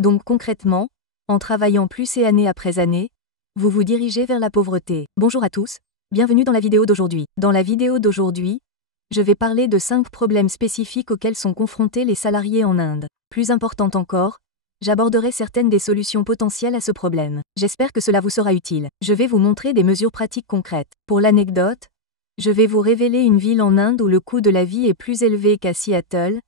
Donc concrètement, en travaillant plus et année après année, vous vous dirigez vers la pauvreté. Bonjour à tous, bienvenue dans la vidéo d'aujourd'hui. Dans la vidéo d'aujourd'hui, je vais parler de 5 problèmes spécifiques auxquels sont confrontés les salariés en Inde. Plus important encore, j'aborderai certaines des solutions potentielles à ce problème. J'espère que cela vous sera utile. Je vais vous montrer des mesures pratiques concrètes. Pour l'anecdote, je vais vous révéler une ville en Inde où le coût de la vie est plus élevé qu'à Seattle,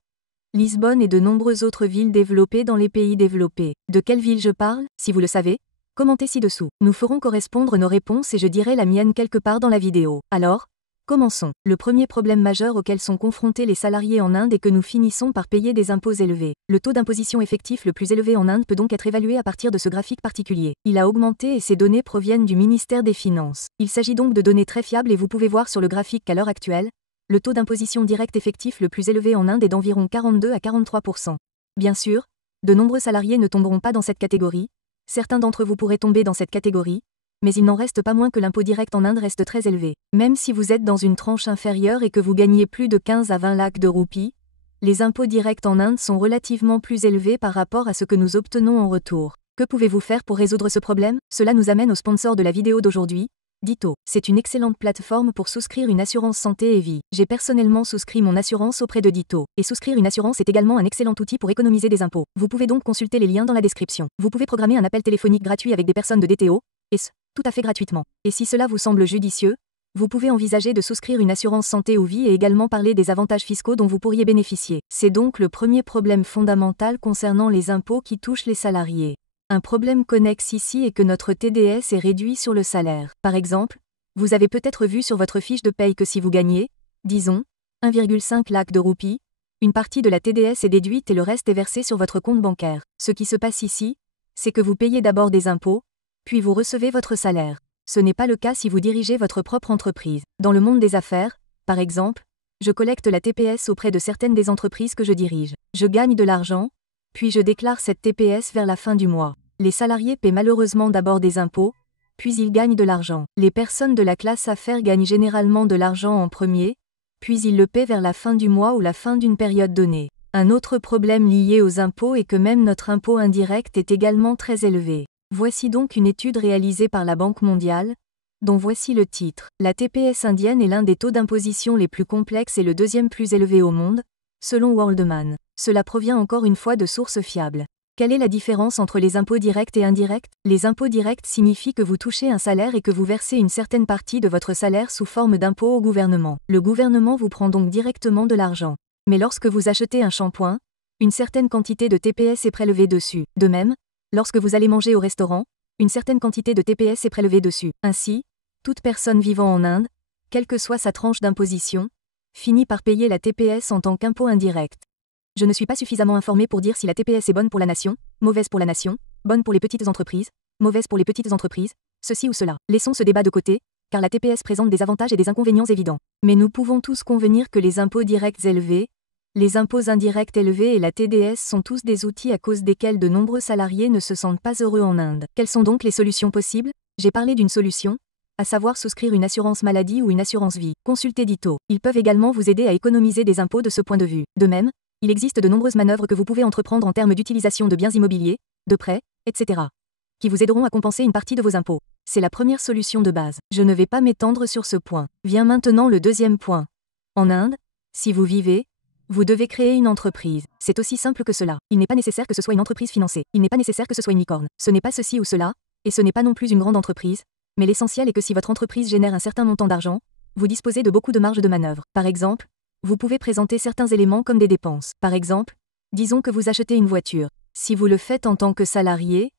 Lisbonne et de nombreuses autres villes développées dans les pays développés. De quelle ville je parle? Si vous le savez, commentez ci-dessous. Nous ferons correspondre nos réponses et je dirai la mienne quelque part dans la vidéo. Alors, commençons. Le premier problème majeur auquel sont confrontés les salariés en Inde est que nous finissons par payer des impôts élevés. Le taux d'imposition effectif le plus élevé en Inde peut donc être évalué à partir de ce graphique particulier. Il a augmenté et ces données proviennent du ministère des Finances. Il s'agit donc de données très fiables et vous pouvez voir sur le graphique qu'à l'heure actuelle, le taux d'imposition directe effectif le plus élevé en Inde est d'environ 42 à 43%. Bien sûr, de nombreux salariés ne tomberont pas dans cette catégorie, certains d'entre vous pourraient tomber dans cette catégorie, mais il n'en reste pas moins que l'impôt direct en Inde reste très élevé. Même si vous êtes dans une tranche inférieure et que vous gagnez plus de 15 à 20 lakhs de roupies, les impôts directs en Inde sont relativement plus élevés par rapport à ce que nous obtenons en retour. Que pouvez-vous faire pour résoudre ce problème? Cela nous amène au sponsor de la vidéo d'aujourd'hui, Ditto. C'est une excellente plateforme pour souscrire une assurance santé et vie. J'ai personnellement souscrit mon assurance auprès de Ditto. Et souscrire une assurance est également un excellent outil pour économiser des impôts. Vous pouvez donc consulter les liens dans la description. Vous pouvez programmer un appel téléphonique gratuit avec des personnes de DTO, et ce, tout à fait gratuitement. Et si cela vous semble judicieux, vous pouvez envisager de souscrire une assurance santé ou vie et également parler des avantages fiscaux dont vous pourriez bénéficier. C'est donc le premier problème fondamental concernant les impôts qui touchent les salariés. Un problème connexe ici est que notre TDS est réduit sur le salaire. Par exemple, vous avez peut-être vu sur votre fiche de paye que si vous gagnez, disons, 1,5 lakh de roupies, une partie de la TDS est déduite et le reste est versé sur votre compte bancaire. Ce qui se passe ici, c'est que vous payez d'abord des impôts, puis vous recevez votre salaire. Ce n'est pas le cas si vous dirigez votre propre entreprise. Dans le monde des affaires, par exemple, je collecte la TPS auprès de certaines des entreprises que je dirige. Je gagne de l'argent, puis je déclare cette TPS vers la fin du mois. Les salariés paient malheureusement d'abord des impôts, puis ils gagnent de l'argent. Les personnes de la classe affaires gagnent généralement de l'argent en premier, puis ils le paient vers la fin du mois ou la fin d'une période donnée. Un autre problème lié aux impôts est que même notre impôt indirect est également très élevé. Voici donc une étude réalisée par la Banque mondiale, dont voici le titre. La TPS indienne est l'un des taux d'imposition les plus complexes et le deuxième plus élevé au monde, selon Worldman. Cela provient encore une fois de sources fiables. Quelle est la différence entre les impôts directs et indirects? Les impôts directs signifient que vous touchez un salaire et que vous versez une certaine partie de votre salaire sous forme d'impôt au gouvernement. Le gouvernement vous prend donc directement de l'argent. Mais lorsque vous achetez un shampoing, une certaine quantité de TPS est prélevée dessus. De même, lorsque vous allez manger au restaurant, une certaine quantité de TPS est prélevée dessus. Ainsi, toute personne vivant en Inde, quelle que soit sa tranche d'imposition, finit par payer la TPS en tant qu'impôt indirect. Je ne suis pas suffisamment informé pour dire si la TPS est bonne pour la nation, mauvaise pour la nation, bonne pour les petites entreprises, mauvaise pour les petites entreprises, ceci ou cela. Laissons ce débat de côté, car la TPS présente des avantages et des inconvénients évidents. Mais nous pouvons tous convenir que les impôts directs élevés, les impôts indirects élevés et la TDS sont tous des outils à cause desquels de nombreux salariés ne se sentent pas heureux en Inde. Quelles sont donc les solutions possibles? J'ai parlé d'une solution, à savoir souscrire une assurance maladie ou une assurance vie. Consultez Ditto. Ils peuvent également vous aider à économiser des impôts de ce point de vue. De même, il existe de nombreuses manœuvres que vous pouvez entreprendre en termes d'utilisation de biens immobiliers, de prêts, etc., qui vous aideront à compenser une partie de vos impôts. C'est la première solution de base. Je ne vais pas m'étendre sur ce point. Vient maintenant le deuxième point. En Inde, si vous vivez, vous devez créer une entreprise. C'est aussi simple que cela. Il n'est pas nécessaire que ce soit une entreprise financée. Il n'est pas nécessaire que ce soit une licorne. Ce n'est pas ceci ou cela, et ce n'est pas non plus une grande entreprise, mais l'essentiel est que si votre entreprise génère un certain montant d'argent, vous disposez de beaucoup de marge de manœuvre. Par exemple, vous pouvez présenter certains éléments comme des dépenses. Par exemple, disons que vous achetez une voiture. Si vous le faites en tant que salarié,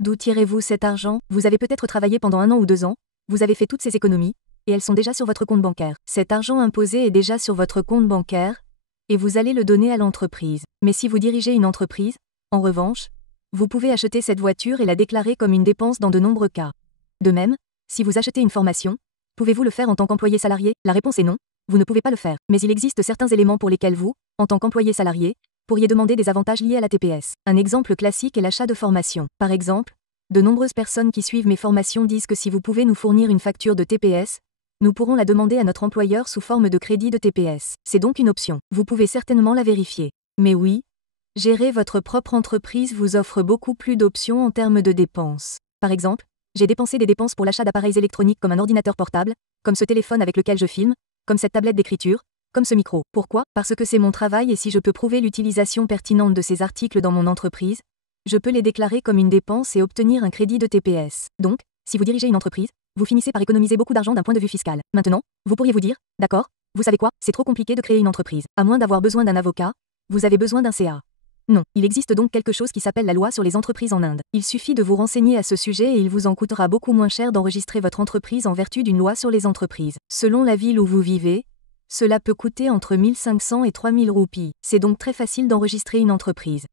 d'où tirez-vous cet argent? Vous avez peut-être travaillé pendant 1 an ou 2 ans, vous avez fait toutes ces économies, et elles sont déjà sur votre compte bancaire. Cet argent imposé est déjà sur votre compte bancaire, et vous allez le donner à l'entreprise. Mais si vous dirigez une entreprise, en revanche, vous pouvez acheter cette voiture et la déclarer comme une dépense dans de nombreux cas. De même, si vous achetez une formation, pouvez-vous le faire en tant qu'employé salarié? La réponse est non. Vous ne pouvez pas le faire, mais il existe certains éléments pour lesquels vous, en tant qu'employé salarié, pourriez demander des avantages liés à la TPS. Un exemple classique est l'achat de formation. Par exemple, de nombreuses personnes qui suivent mes formations disent que si vous pouvez nous fournir une facture de TPS, nous pourrons la demander à notre employeur sous forme de crédit de TPS. C'est donc une option. Vous pouvez certainement la vérifier. Mais oui, Gérer votre propre entreprise vous offre beaucoup plus d'options en termes de dépenses. Par exemple, j'ai dépensé des dépenses pour l'achat d'appareils électroniques comme un ordinateur portable, comme ce téléphone avec lequel je filme, comme cette tablette d'écriture, comme ce micro. Pourquoi? Parce que c'est mon travail et si je peux prouver l'utilisation pertinente de ces articles dans mon entreprise, je peux les déclarer comme une dépense et obtenir un crédit de TPS. Donc, si vous dirigez une entreprise, vous finissez par économiser beaucoup d'argent d'un point de vue fiscal. Maintenant, vous pourriez vous dire, d'accord, vous savez quoi, c'est trop compliqué de créer une entreprise. À moins d'avoir besoin d'un avocat, vous avez besoin d'un CA. Non, il existe donc quelque chose qui s'appelle la loi sur les entreprises en Inde. Il suffit de vous renseigner à ce sujet et il vous en coûtera beaucoup moins cher d'enregistrer votre entreprise en vertu d'une loi sur les entreprises. Selon la ville où vous vivez, cela peut coûter entre 1500 et 3000 roupies. C'est donc très facile d'enregistrer une entreprise.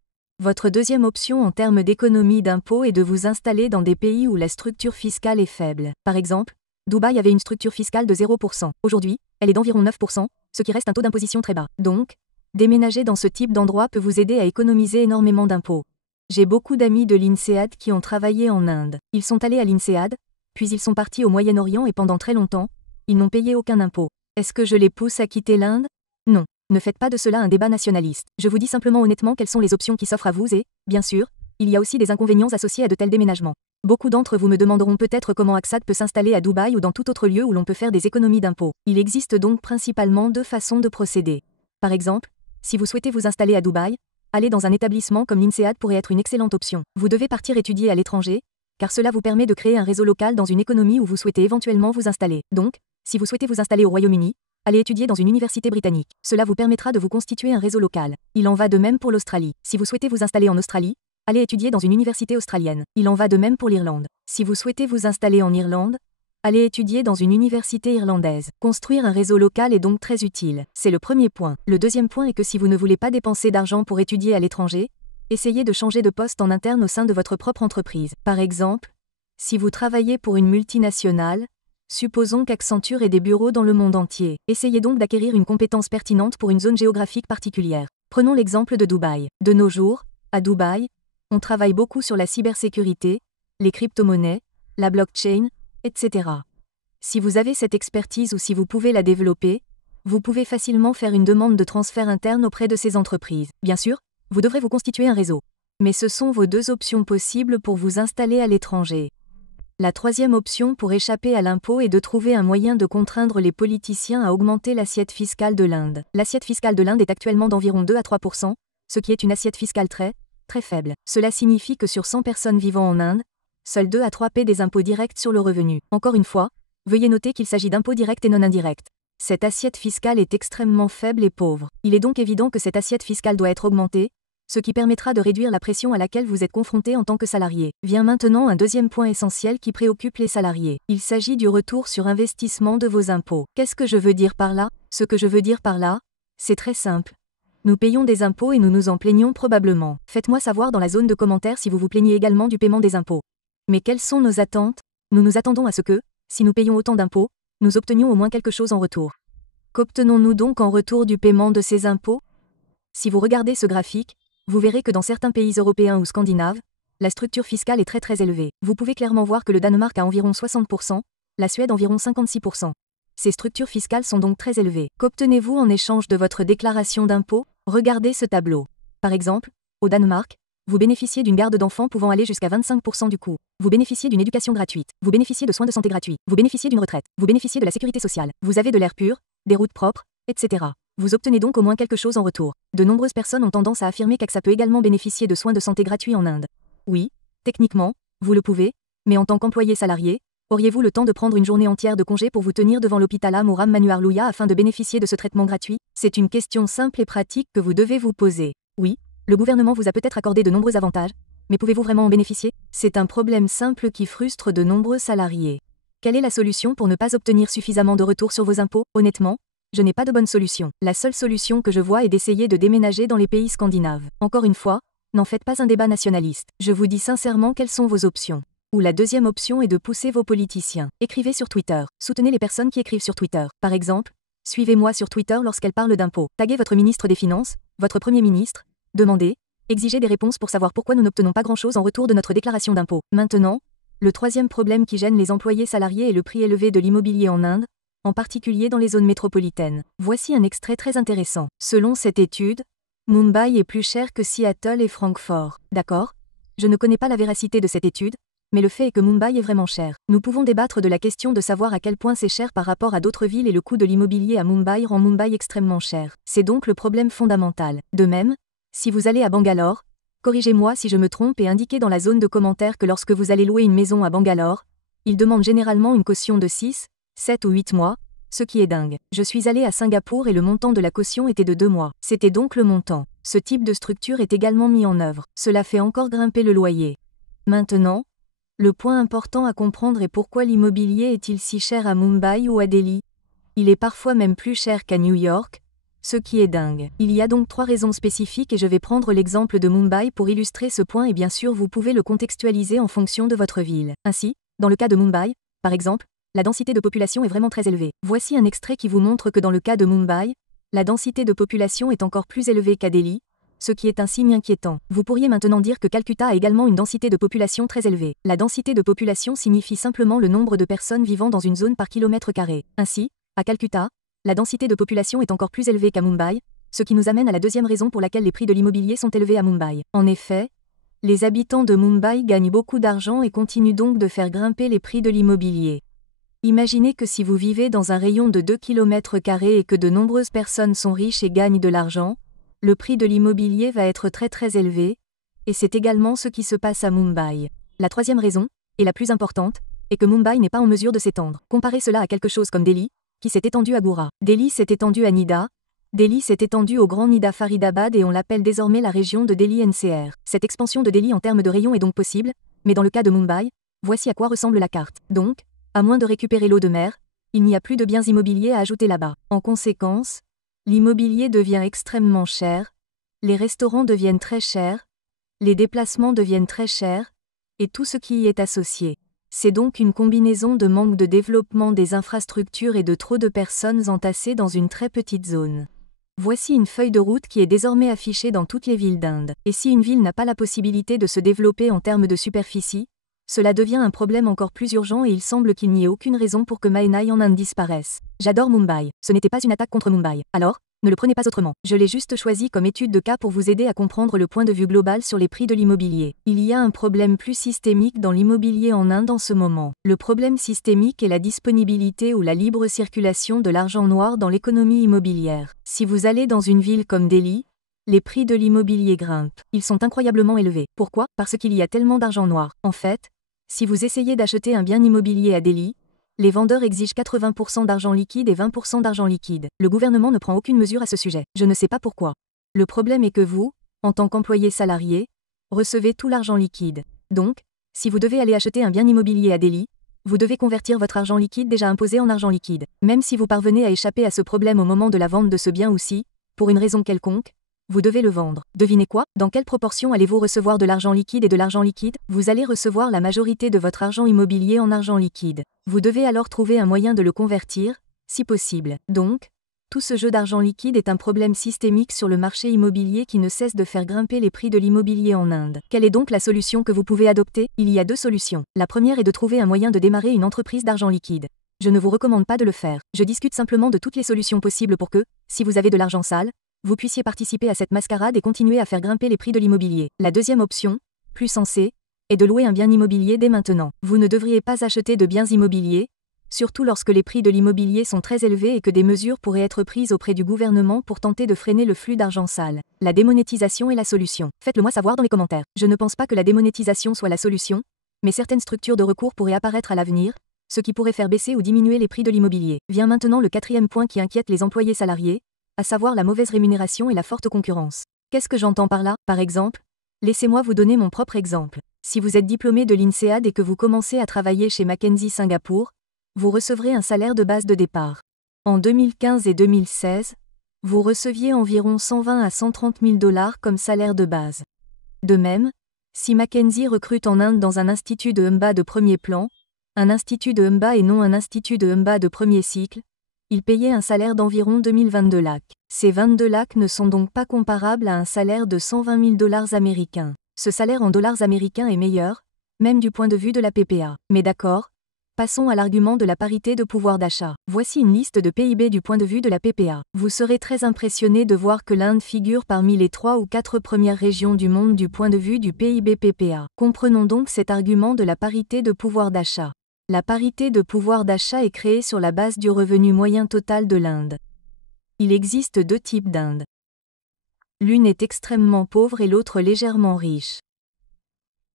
Votre deuxième option en termes d'économie d'impôts est de vous installer dans des pays où la structure fiscale est faible. Par exemple, Dubaï avait une structure fiscale de 0%. Aujourd'hui, elle est d'environ 9%, ce qui reste un taux d'imposition très bas. Donc, déménager dans ce type d'endroit peut vous aider à économiser énormément d'impôts. J'ai beaucoup d'amis de l'INSEAD qui ont travaillé en Inde. Ils sont allés à l'INSEAD, puis ils sont partis au Moyen-Orient et pendant très longtemps, ils n'ont payé aucun impôt. Est-ce que je les pousse à quitter l'Inde? Non. Ne faites pas de cela un débat nationaliste. Je vous dis simplement honnêtement quelles sont les options qui s'offrent à vous et, bien sûr, il y a aussi des inconvénients associés à de tels déménagements. Beaucoup d'entre vous me demanderont peut-être comment Akshat peut s'installer à Dubaï ou dans tout autre lieu où l'on peut faire des économies d'impôts. Il existe donc principalement deux façons de procéder. Par exemple, si vous souhaitez vous installer à Dubaï, aller dans un établissement comme l'INSEAD pourrait être une excellente option. Vous devez partir étudier à l'étranger, car cela vous permet de créer un réseau local dans une économie où vous souhaitez éventuellement vous installer. Donc, si vous souhaitez vous installer au Royaume-Uni, allez étudier dans une université britannique. Cela vous permettra de vous constituer un réseau local. Il en va de même pour l'Australie. Si vous souhaitez vous installer en Australie, allez étudier dans une université australienne. Il en va de même pour l'Irlande. Si vous souhaitez vous installer en Irlande, allez étudier dans une université irlandaise. Construire un réseau local est donc très utile. C'est le premier point. Le deuxième point est que si vous ne voulez pas dépenser d'argent pour étudier à l'étranger, essayez de changer de poste en interne au sein de votre propre entreprise. Par exemple, si vous travaillez pour une multinationale, supposons qu'Accenture ait des bureaux dans le monde entier. Essayez donc d'acquérir une compétence pertinente pour une zone géographique particulière. Prenons l'exemple de Dubaï. De nos jours, à Dubaï, on travaille beaucoup sur la cybersécurité, les crypto-monnaies, la blockchain, etc. Si vous avez cette expertise ou si vous pouvez la développer, vous pouvez facilement faire une demande de transfert interne auprès de ces entreprises. Bien sûr, vous devrez vous constituer un réseau. Mais ce sont vos deux options possibles pour vous installer à l'étranger. La troisième option pour échapper à l'impôt est de trouver un moyen de contraindre les politiciens à augmenter l'assiette fiscale de l'Inde. L'assiette fiscale de l'Inde est actuellement d'environ 2 à 3%, ce qui est une assiette fiscale très faible. Cela signifie que sur 100 personnes vivant en Inde, seuls 2 à 3 paient des impôts directs sur le revenu. Encore une fois, veuillez noter qu'il s'agit d'impôts directs et non indirects. Cette assiette fiscale est extrêmement faible et pauvre. Il est donc évident que cette assiette fiscale doit être augmentée, ce qui permettra de réduire la pression à laquelle vous êtes confronté en tant que salarié. Vient maintenant un deuxième point essentiel qui préoccupe les salariés. Il s'agit du retour sur investissement de vos impôts. Qu'est-ce que je veux dire par là? Ce que je veux dire par là, c'est très simple. Nous payons des impôts et nous nous en plaignons probablement. Faites-moi savoir dans la zone de commentaires si vous vous plaignez également du paiement des impôts. Mais quelles sont nos attentes? Nous nous attendons à ce que, si nous payons autant d'impôts, nous obtenions au moins quelque chose en retour. Qu'obtenons-nous donc en retour du paiement de ces impôts? Si vous regardez ce graphique, vous verrez que dans certains pays européens ou scandinaves, la structure fiscale est très élevée. Vous pouvez clairement voir que le Danemark a environ 60%, la Suède environ 56%. Ces structures fiscales sont donc très élevées. Qu'obtenez-vous en échange de votre déclaration d'impôt? Regardez ce tableau. Par exemple, au Danemark, vous bénéficiez d'une garde d'enfants pouvant aller jusqu'à 25% du coût. Vous bénéficiez d'une éducation gratuite. Vous bénéficiez de soins de santé gratuits. Vous bénéficiez d'une retraite. Vous bénéficiez de la sécurité sociale. Vous avez de l'air pur, des routes propres, etc. Vous obtenez donc au moins quelque chose en retour. De nombreuses personnes ont tendance à affirmer qu'Axa peut également bénéficier de soins de santé gratuits en Inde. Oui, techniquement, vous le pouvez, mais en tant qu'employé salarié, auriez-vous le temps de prendre une journée entière de congé pour vous tenir devant l'hôpital Am ou Ram Manohar Lohia afin de bénéficier de ce traitement gratuit? C'est une question simple et pratique que vous devez vous poser. Oui, le gouvernement vous a peut-être accordé de nombreux avantages, mais pouvez-vous vraiment en bénéficier? C'est un problème simple qui frustre de nombreux salariés. Quelle est la solution pour ne pas obtenir suffisamment de retour sur vos impôts? Honnêtement, je n'ai pas de bonne solution. La seule solution que je vois est d'essayer de déménager dans les pays scandinaves. Encore une fois, n'en faites pas un débat nationaliste. Je vous dis sincèrement quelles sont vos options. Ou la deuxième option est de pousser vos politiciens. Écrivez sur Twitter. Soutenez les personnes qui écrivent sur Twitter. Par exemple, suivez-moi sur Twitter lorsqu'elles parlent d'impôts. Taguez votre ministre des Finances, votre Premier ministre. Demandez, exigez des réponses pour savoir pourquoi nous n'obtenons pas grand-chose en retour de notre déclaration d'impôts. Maintenant, le troisième problème qui gêne les employés salariés est le prix élevé de l'immobilier en Inde, en particulier dans les zones métropolitaines. Voici un extrait très intéressant. Selon cette étude, Mumbai est plus cher que Seattle et Francfort. D'accord? Je ne connais pas la véracité de cette étude, mais le fait est que Mumbai est vraiment cher. Nous pouvons débattre de la question de savoir à quel point c'est cher par rapport à d'autres villes et le coût de l'immobilier à Mumbai rend Mumbai extrêmement cher. C'est donc le problème fondamental. De même, si vous allez à Bangalore, corrigez-moi si je me trompe et indiquez dans la zone de commentaires que lorsque vous allez louer une maison à Bangalore, ils demandent généralement une caution de 6, 7 ou 8 mois, ce qui est dingue. Je suis allé à Singapour et le montant de la caution était de 2 mois. C'était donc le montant. Ce type de structure est également mis en œuvre. Cela fait encore grimper le loyer. Maintenant, le point important à comprendre est pourquoi l'immobilier est-il si cher à Mumbai ou à Delhi? Il est parfois même plus cher qu'à New York, ce qui est dingue. Il y a donc 3 raisons spécifiques et je vais prendre l'exemple de Mumbai pour illustrer ce point et bien sûr vous pouvez le contextualiser en fonction de votre ville. Ainsi, dans le cas de Mumbai, par exemple, la densité de population est vraiment très élevée. Voici un extrait qui vous montre que dans le cas de Mumbai, la densité de population est encore plus élevée qu'à Delhi, ce qui est un signe inquiétant. Vous pourriez maintenant dire que Calcutta a également une densité de population très élevée. La densité de population signifie simplement le nombre de personnes vivant dans une zone par kilomètre carré. Ainsi, à Calcutta, la densité de population est encore plus élevée qu'à Mumbai, ce qui nous amène à la deuxième raison pour laquelle les prix de l'immobilier sont élevés à Mumbai. En effet, les habitants de Mumbai gagnent beaucoup d'argent et continuent donc de faire grimper les prix de l'immobilier. Imaginez que si vous vivez dans un rayon de 2 km² et que de nombreuses personnes sont riches et gagnent de l'argent, le prix de l'immobilier va être très élevé, et c'est également ce qui se passe à Mumbai. La troisième raison, et la plus importante, est que Mumbai n'est pas en mesure de s'étendre. Comparez cela à quelque chose comme Delhi, qui s'est étendu à Goura. Delhi s'est étendu à Nida, Delhi s'est étendu au Grand Nida Faridabad et on l'appelle désormais la région de Delhi NCR. Cette expansion de Delhi en termes de rayon est donc possible, mais dans le cas de Mumbai, voici à quoi ressemble la carte. Donc, à moins de récupérer l'eau de mer, il n'y a plus de biens immobiliers à ajouter là-bas. En conséquence, l'immobilier devient extrêmement cher, les restaurants deviennent très chers, les déplacements deviennent très chers, et tout ce qui y est associé. C'est donc une combinaison de manque de développement des infrastructures et de trop de personnes entassées dans une très petite zone. Voici une feuille de route qui est désormais affichée dans toutes les villes d'Inde. Et si une ville n'a pas la possibilité de se développer en termes de superficie, cela devient un problème encore plus urgent et il semble qu'il n'y ait aucune raison pour que Maenai en Inde disparaisse. J'adore Mumbai. Ce n'était pas une attaque contre Mumbai. Alors, ne le prenez pas autrement. Je l'ai juste choisi comme étude de cas pour vous aider à comprendre le point de vue global sur les prix de l'immobilier. Il y a un problème plus systémique dans l'immobilier en Inde en ce moment. Le problème systémique est la disponibilité ou la libre circulation de l'argent noir dans l'économie immobilière. Si vous allez dans une ville comme Delhi, les prix de l'immobilier grimpent. Ils sont incroyablement élevés. Pourquoi? Parce qu'il y a tellement d'argent noir. En fait, si vous essayez d'acheter un bien immobilier à Delhi, les vendeurs exigent 80% d'argent liquide et 20% d'argent liquide. Le gouvernement ne prend aucune mesure à ce sujet. Je ne sais pas pourquoi. Le problème est que vous, en tant qu'employé salarié, recevez tout l'argent liquide. Donc, si vous devez aller acheter un bien immobilier à Delhi, vous devez convertir votre argent liquide déjà imposé en argent liquide. Même si vous parvenez à échapper à ce problème au moment de la vente de ce bien aussi, pour une raison quelconque, vous devez le vendre. Devinez quoi? Dans quelle proportion allez-vous recevoir de l'argent liquide et de l'argent liquide? Vous allez recevoir la majorité de votre argent immobilier en argent liquide. Vous devez alors trouver un moyen de le convertir, si possible. Donc, tout ce jeu d'argent liquide est un problème systémique sur le marché immobilier qui ne cesse de faire grimper les prix de l'immobilier en Inde. Quelle est donc la solution que vous pouvez adopter? Il y a 2 solutions. La première est de trouver un moyen de démarrer une entreprise d'argent liquide. Je ne vous recommande pas de le faire. Je discute simplement de toutes les solutions possibles pour que, si vous avez de l'argent sale, vous puissiez participer à cette mascarade et continuer à faire grimper les prix de l'immobilier. La deuxième option, plus sensée, est de louer un bien immobilier dès maintenant. Vous ne devriez pas acheter de biens immobiliers, surtout lorsque les prix de l'immobilier sont très élevés et que des mesures pourraient être prises auprès du gouvernement pour tenter de freiner le flux d'argent sale. La démonétisation est la solution. Faites-le moi savoir dans les commentaires. Je ne pense pas que la démonétisation soit la solution, mais certaines structures de recours pourraient apparaître à l'avenir, ce qui pourrait faire baisser ou diminuer les prix de l'immobilier. Vient maintenant le 4e point qui inquiète les employés salariés, à savoir la mauvaise rémunération et la forte concurrence. Qu'est-ce que j'entends par là? Par exemple, laissez-moi vous donner mon propre exemple. Si vous êtes diplômé de l'INSEAD et que vous commencez à travailler chez McKinsey Singapour, vous recevrez un salaire de base de départ. En 2015 et 2016, vous receviez environ 120 à 130 000 $ comme salaire de base. De même, si McKinsey recrute en Inde dans un institut de MBA de premier plan, un institut de MBA et non un institut de MBA de premier cycle, il payait un salaire d'environ 2022 lakhs. Ces 22 lakhs ne sont donc pas comparables à un salaire de 120 000 $ américains. Ce salaire en dollars américains est meilleur, même du point de vue de la PPA. Mais d'accord, Passons à l'argument de la parité de pouvoir d'achat. Voici une liste de PIB du point de vue de la PPA. Vous serez très impressionné de voir que l'Inde figure parmi les 3 ou 4 premières régions du monde du point de vue du PIB PPA. Comprenons donc cet argument de la parité de pouvoir d'achat. La parité de pouvoir d'achat est créée sur la base du revenu moyen total de l'Inde. Il existe 2 types d'Inde. L'une est extrêmement pauvre et l'autre légèrement riche.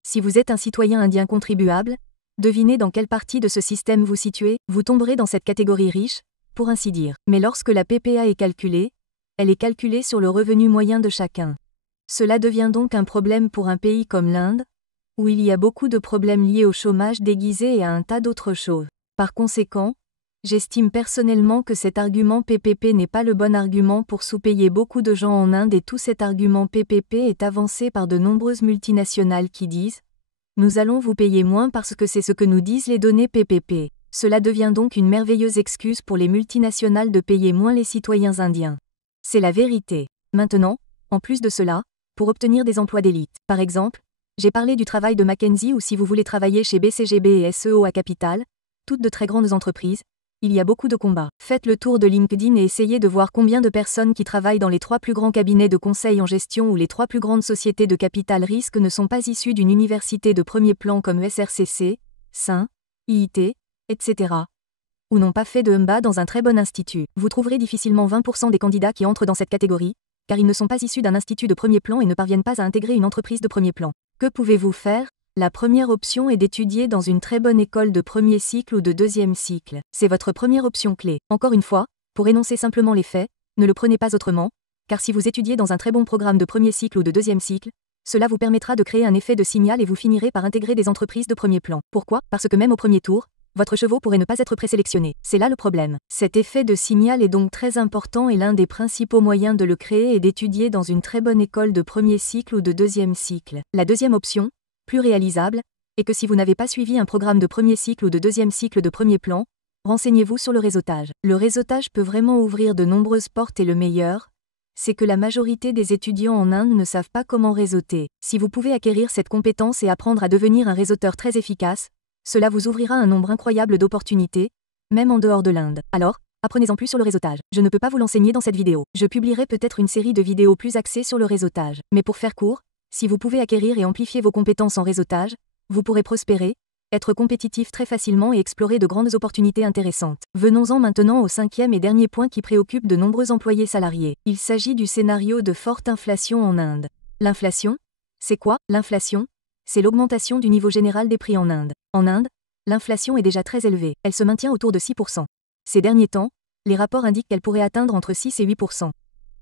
Si vous êtes un citoyen indien contribuable, devinez dans quelle partie de ce système vous situez, vous tomberez dans cette catégorie riche, pour ainsi dire. Mais lorsque la PPA est calculée, elle est calculée sur le revenu moyen de chacun. Cela devient donc un problème pour un pays comme l'Inde, où il y a beaucoup de problèmes liés au chômage déguisé et à un tas d'autres choses. Par conséquent, j'estime personnellement que cet argument PPP n'est pas le bon argument pour sous-payer beaucoup de gens en Inde et tout cet argument PPP est avancé par de nombreuses multinationales qui disent « Nous allons vous payer moins parce que c'est ce que nous disent les données PPP ». Cela devient donc une merveilleuse excuse pour les multinationales de payer moins les citoyens indiens. C'est la vérité. Maintenant, en plus de cela, pour obtenir des emplois d'élite, par exemple, j'ai parlé du travail de McKinsey ou si vous voulez travailler chez BCGB et SEO à Capital, toutes de très grandes entreprises, il y a beaucoup de combats. Faites le tour de LinkedIn et essayez de voir combien de personnes qui travaillent dans les 3 plus grands cabinets de conseil en gestion ou les 3 plus grandes sociétés de capital risque ne sont pas issues d'une université de premier plan comme SRCC, SAIN, IIT, etc. ou n'ont pas fait de MBA dans un très bon institut. Vous trouverez difficilement 20% des candidats qui entrent dans cette catégorie, car ils ne sont pas issus d'un institut de premier plan et ne parviennent pas à intégrer une entreprise de premier plan. Que pouvez-vous faire ? La première option est d'étudier dans une très bonne école de premier cycle ou de deuxième cycle. C'est votre première option clé. Encore une fois, pour énoncer simplement les faits, ne le prenez pas autrement, car si vous étudiez dans un très bon programme de premier cycle ou de deuxième cycle, cela vous permettra de créer un effet de signal et vous finirez par intégrer des entreprises de premier plan. Pourquoi ? Parce que même au premier tour, votre chevaux pourrait ne pas être présélectionné. C'est là le problème. Cet effet de signal est donc très important et l'un des principaux moyens de le créer est d'étudier dans une très bonne école de premier cycle ou de deuxième cycle. La deuxième option, plus réalisable, est que si vous n'avez pas suivi un programme de premier cycle ou de deuxième cycle de premier plan, renseignez-vous sur le réseautage. Le réseautage peut vraiment ouvrir de nombreuses portes et le meilleur, c'est que la majorité des étudiants en Inde ne savent pas comment réseauter. Si vous pouvez acquérir cette compétence et apprendre à devenir un réseauteur très efficace, cela vous ouvrira un nombre incroyable d'opportunités, même en dehors de l'Inde. Alors, apprenez-en plus sur le réseautage. Je ne peux pas vous l'enseigner dans cette vidéo. Je publierai peut-être une série de vidéos plus axées sur le réseautage. Mais pour faire court, si vous pouvez acquérir et amplifier vos compétences en réseautage, vous pourrez prospérer, être compétitif très facilement et explorer de grandes opportunités intéressantes. Venons-en maintenant au 5e et dernier point qui préoccupe de nombreux employés salariés. Il s'agit du scénario de forte inflation en Inde. L'inflation ? C'est quoi, l'inflation ? C'est l'augmentation du niveau général des prix en Inde. En Inde, l'inflation est déjà très élevée, elle se maintient autour de 6%. Ces derniers temps, les rapports indiquent qu'elle pourrait atteindre entre 6 et 8%.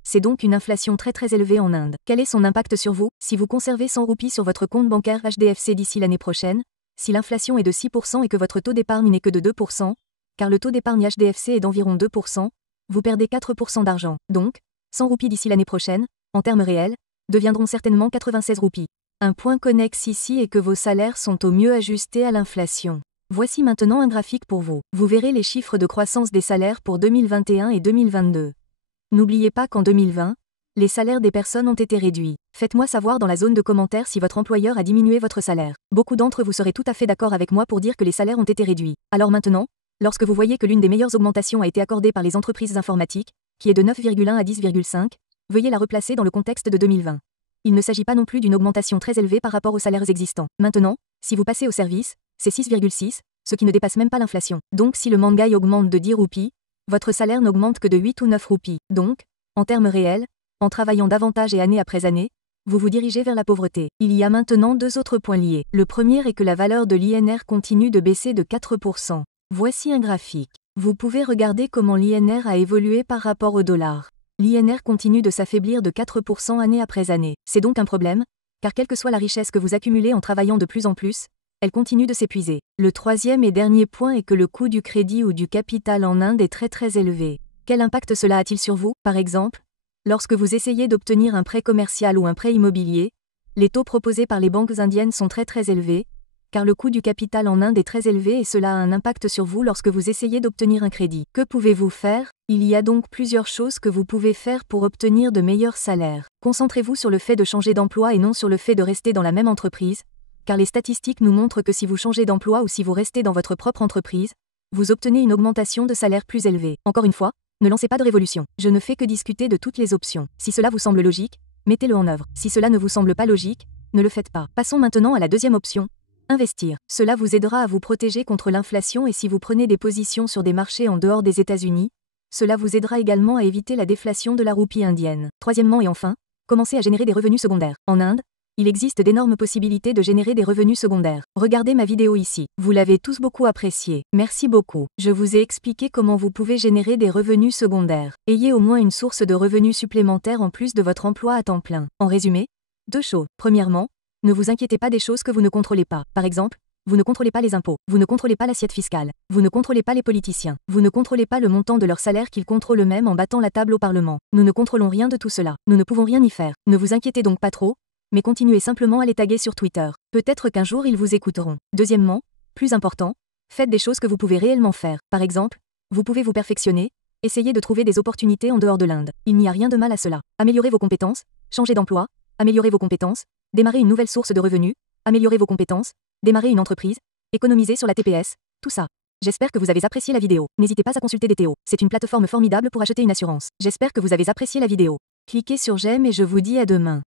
C'est donc une inflation très élevée en Inde. Quel est son impact sur vous ? Si vous conservez 100 roupies sur votre compte bancaire HDFC d'ici l'année prochaine, si l'inflation est de 6% et que votre taux d'épargne n'est que de 2%, car le taux d'épargne HDFC est d'environ 2%, vous perdez 4% d'argent. Donc, 100 roupies d'ici l'année prochaine, en termes réels, deviendront certainement 96 roupies. Un point connexe ici est que vos salaires sont au mieux ajustés à l'inflation. Voici maintenant un graphique pour vous. Vous verrez les chiffres de croissance des salaires pour 2021 et 2022. N'oubliez pas qu'en 2020, les salaires des personnes ont été réduits. Faites-moi savoir dans la zone de commentaires si votre employeur a diminué votre salaire. Beaucoup d'entre vous serez tout à fait d'accord avec moi pour dire que les salaires ont été réduits. Alors maintenant, lorsque vous voyez que l'une des meilleures augmentations a été accordée par les entreprises informatiques, qui est de 9,1 à 10,5, veuillez la replacer dans le contexte de 2020. Il ne s'agit pas non plus d'une augmentation très élevée par rapport aux salaires existants. Maintenant, si vous passez au service, c'est 6,6, ce qui ne dépasse même pas l'inflation. Donc si le mangai augmente de 10 roupies, votre salaire n'augmente que de 8 ou 9 roupies. Donc, en termes réels, en travaillant davantage et année après année, vous vous dirigez vers la pauvreté. Il y a maintenant 2 autres points liés. Le premier est que la valeur de l'INR continue de baisser de 4%. Voici un graphique. Vous pouvez regarder comment l'INR a évolué par rapport au dollar. L'INR continue de s'affaiblir de 4% année après année. C'est donc un problème, car quelle que soit la richesse que vous accumulez en travaillant de plus en plus, elle continue de s'épuiser. Le troisième et dernier point est que le coût du crédit ou du capital en Inde est très élevé. Quel impact cela a-t-il sur vous, par exemple ? Lorsque vous essayez d'obtenir un prêt commercial ou un prêt immobilier, les taux proposés par les banques indiennes sont très élevés, car le coût du capital en Inde est très élevé et cela a un impact sur vous lorsque vous essayez d'obtenir un crédit. Que pouvez-vous faire ? Il y a donc plusieurs choses que vous pouvez faire pour obtenir de meilleurs salaires. Concentrez-vous sur le fait de changer d'emploi et non sur le fait de rester dans la même entreprise, car les statistiques nous montrent que si vous changez d'emploi ou si vous restez dans votre propre entreprise, vous obtenez une augmentation de salaire plus élevée. Encore une fois, ne lancez pas de révolution. Je ne fais que discuter de toutes les options. Si cela vous semble logique, mettez-le en œuvre. Si cela ne vous semble pas logique, ne le faites pas. Passons maintenant à la deuxième option. Investir. Cela vous aidera à vous protéger contre l'inflation et si vous prenez des positions sur des marchés en dehors des États-Unis, cela vous aidera également à éviter la déflation de la roupie indienne. Troisièmement et enfin, commencez à générer des revenus secondaires. En Inde, il existe d'énormes possibilités de générer des revenus secondaires. Regardez ma vidéo ici. Vous l'avez tous beaucoup appréciée. Merci beaucoup. Je vous ai expliqué comment vous pouvez générer des revenus secondaires. Ayez au moins une source de revenus supplémentaires en plus de votre emploi à temps plein. En résumé, 2 choses. Premièrement, ne vous inquiétez pas des choses que vous ne contrôlez pas. Par exemple, vous ne contrôlez pas les impôts, vous ne contrôlez pas l'assiette fiscale, vous ne contrôlez pas les politiciens, vous ne contrôlez pas le montant de leur salaire qu'ils contrôlent eux-mêmes en battant la table au Parlement. Nous ne contrôlons rien de tout cela. Nous ne pouvons rien y faire. Ne vous inquiétez donc pas trop, mais continuez simplement à les taguer sur Twitter. Peut-être qu'un jour ils vous écouteront. Deuxièmement, plus important, faites des choses que vous pouvez réellement faire. Par exemple, vous pouvez vous perfectionner, essayez de trouver des opportunités en dehors de l'Inde. Il n'y a rien de mal à cela. Améliorez vos compétences, changez d'emploi, améliorez vos compétences, démarrez une nouvelle source de revenus, améliorez vos compétences, démarrez une entreprise, économisez sur la TPS, tout ça. J'espère que vous avez apprécié la vidéo. N'hésitez pas à consulter DTO. C'est une plateforme formidable pour acheter une assurance. J'espère que vous avez apprécié la vidéo. Cliquez sur j'aime et je vous dis à demain.